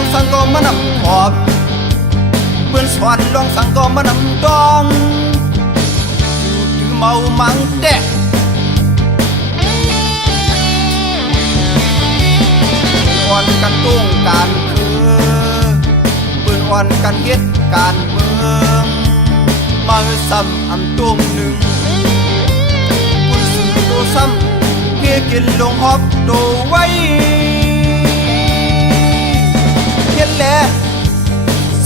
องสังก็มานำขอบเปื้อนสวนลองสังก็มานำดองถือเมามังแดกอ่อนกันตุ้งการคือปืนอ่อนกันเฮ็ดการเมืองมาซ้ำอันตุ้งหนึ่งปืนสื่อโตซ้ำเกกินลงฮอบโตไว้เฮ็ดแล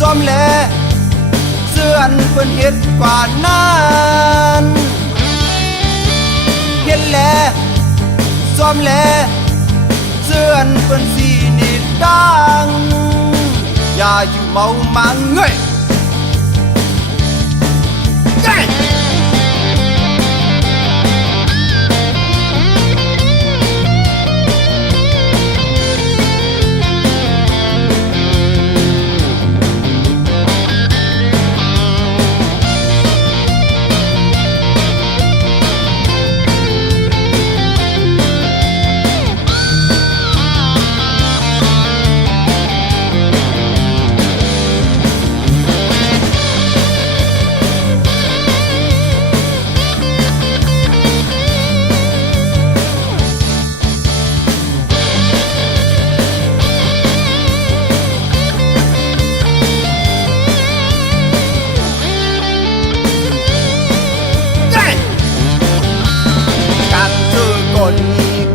ซ้อมแลเสื้ออันเปิ้นเฮ็ดกว่านั้นเฮ็ดแลซ้อมแลเสื้ออันเปิ้นสีนี่ดังอย่าอยู่เมามังเงย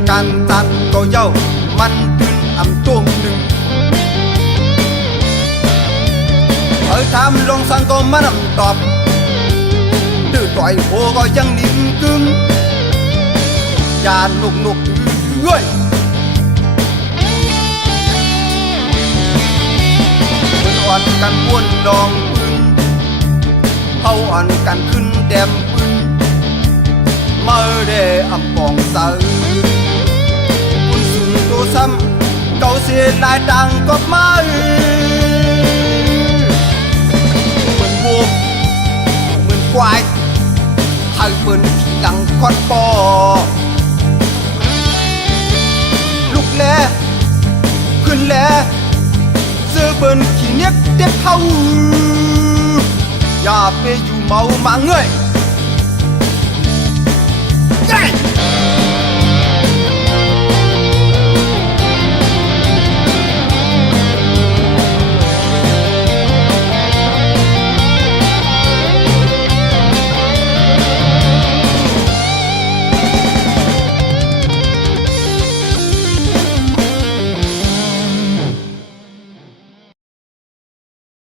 การตัดก็เย้ามันตื่นอำตุ้งหนึ่งถามลองสั่งก็มานำตอบดื้อต่อยโหก็ยังนิ่มกึ่งอย่าหนุกเฮ้ยปืนอ่อนกันวนดองปืนเขาอ่อนกันขึ้นแดมปืนมาเดอำปองเสือตัวซ้ำเก่าเสียลายดังก็มาเหมือนวัวเหมือนควายไทยเปิ้นขี่หลังคอนปอลุกแลขึ้นแลเสื้อเปิ้นขี่เนียกเด็กเฮาอย่าไปอยู่เมามังเอ้ย